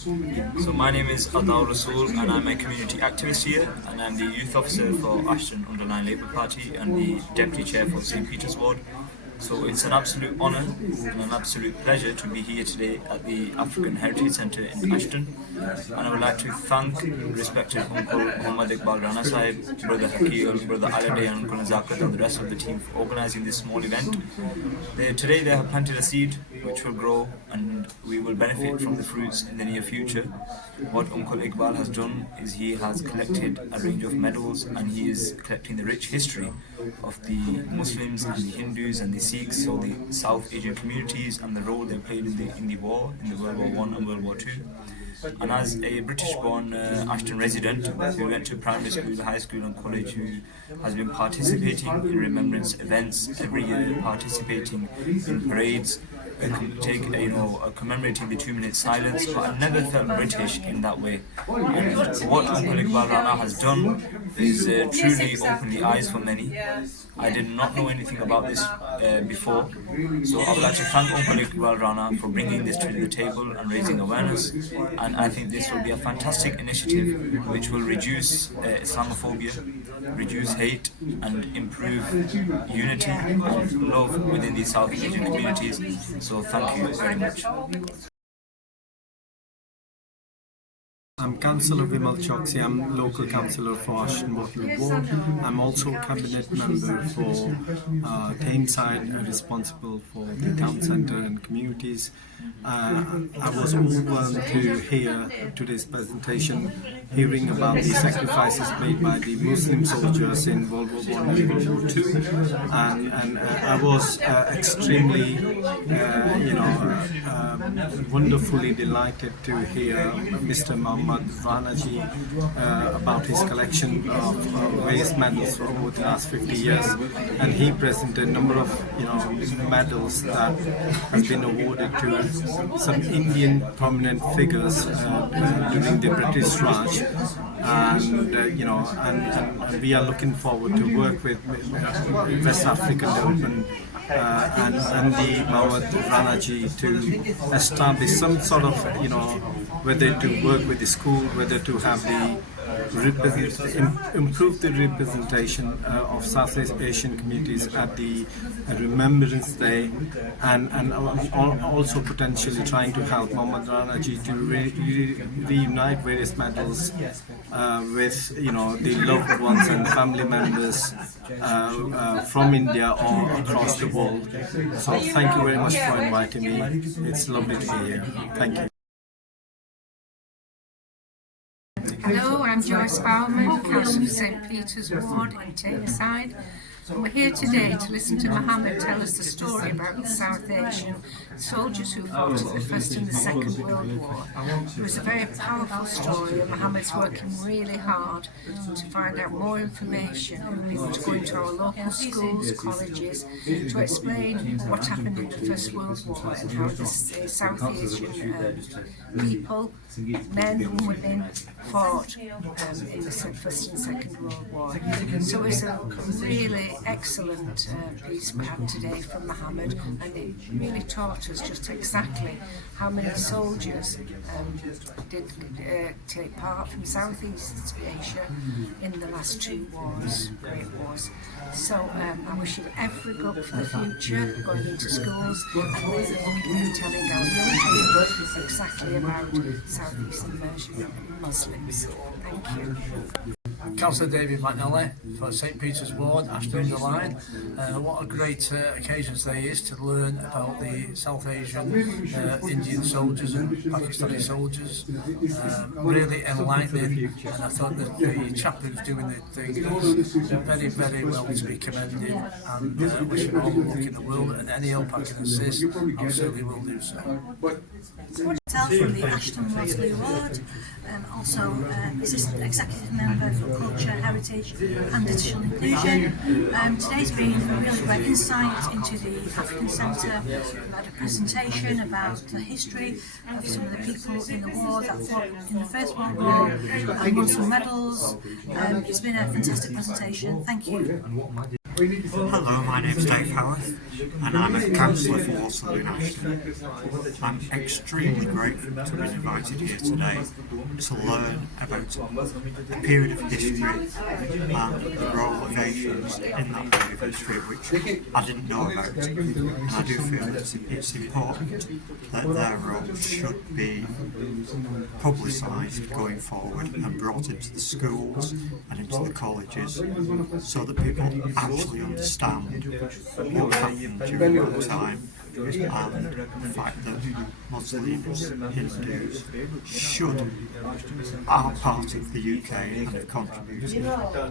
So my name is Adal Rasool and I'm a community activist here, and I'm the youth officer for Ashton Underline Labour Party and the deputy chair for St Peter's Ward. So it's an absolute honour and an absolute pleasure to be here today at the African Heritage Centre in Ashton, and I would like to thank respected Uncle Muhammad Iqbal Rana Sahib, Brother Hakeel, Brother Aladay and Uncle Zakat and the rest of the team for organising this small event. Today they have planted a seed which will grow and we will benefit from the fruits in the near future. What Uncle Iqbal has done is he has collected a range of medals and he is collecting the rich history of the Muslims and the Hindus and the Sikhs, so the South Asian communities, and the role they played in the war, in the World War I and World War II. And as a British-born Ashton resident who went to primary school, high school and college, who has been participating in remembrance events every year, participating in parades, commemorating the 2-minute silence, but I've never felt British in that way. And what Uncle Iqbal Rana has done is truly opened the eyes for many. I did not know anything about this before, so I would like to thank Uncle Iqbal Rana for bringing this to the table and raising awareness. And I think this will be a fantastic initiative which will reduce Islamophobia, reduce hate and improve unity and love within the South Asian communities. So thank you very much. I'm Councillor Vimal Choksi. I'm local councillor for Ashton Waterloo Ward. I'm also cabinet member for Thameside, responsible for the town centre and communities. I was overwhelmed to hear today's presentation, hearing about the sacrifices made by the Muslim soldiers in World War I and World War II, and I was extremely, wonderfully delighted to hear Mr. Muhammad Rana ji about his collection of various medals over the last 50 years, and he presented a number of medals that have been awarded to some Indian prominent figures during the British Raj, and and we are looking forward to work with West African Development and the Muhammad Rana ji to establish some sort of, whether to work with the school, whether to have the improve the representation of South Asian communities at the Remembrance Day, and also potentially trying to help Muhammad Rana ji to reunite various medals with the loved ones and family members from India or across the world. So thank you very much for inviting me. It's lovely to be here. Thank you. Hello, I'm Joyce Bowman, Councillor for St Peter's Ward in Thameside, and we're here today to listen to Muhammad tell us the story about the South Asian soldiers who fought in the First and the Second World War. It was a very powerful story, and Muhammad's working really hard to find out more information, and we want to go into our local schools, colleges, to explain what happened in the First World War and how the South Asian people, men and women, fought in the First and Second World War. So it's a really excellent piece we had today from Muhammad, and it really taught us just exactly how many soldiers did take part from Southeast Asia in the last 2 wars, great wars. So I wish you every good for the future, going into schools and really looking at telling our young people exactly about Southeastern Muslims. Thank you. Councillor David McNally for St Peter's Ward, Ashton Underline. What a great occasion today is to learn about the South Asian Indian soldiers and Pakistani soldiers. Really enlightening, and I thought that the chap who's doing the thing is very, very well to be commended, and wish him all the luck in the world, and any help I can assist, I certainly will do so. From the Ashton Waterloo Ward, also Assistant Executive Member for Culture, Heritage and Digital Inclusion. Today's been a really great insight into the African Centre. We had a presentation about the history of some of the people in the war that fought in the First World War and won some medals. It's been a fantastic presentation. Thank you. Hello, my name is Dave Howarth and I'm a counsellor for Waterloo Ashton. I'm extremely grateful to be invited here today to learn about a period of history and the role of Asians in that period of history which I didn't know about, and I do feel that it's important that their role should be publicised going forward and brought into the schools and into the colleges so that people actually understand what happened during that time and the fact that Muslims, Hindus are part of the UK and have contributed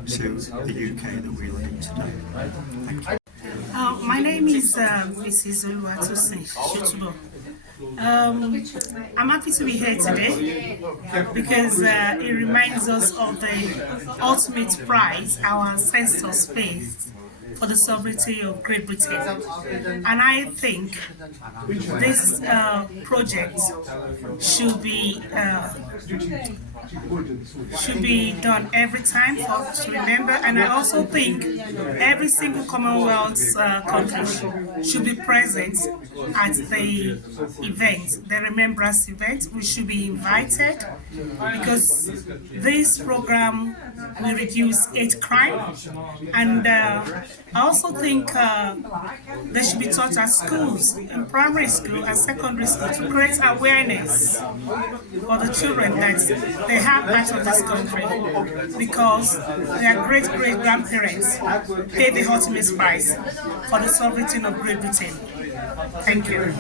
to the UK that we live in today. Thank you. My name is Mrs. Oluwatosin Shitubo. I'm happy to be here today because it reminds us of the ultimate prize our ancestors faced for the sovereignty of Great Britain. And I think this project should be done every time for us to remember, and I also think every single Commonwealth country should be present at the event, the remembrance event. We should be invited because this program will reduce hate crime, and I also think they should be taught at schools, in primary school and secondary school, to create awareness for the children that they have part of this country because their great-great-grandparents paid the ultimate price for the sovereignty of Great Britain. Thank you.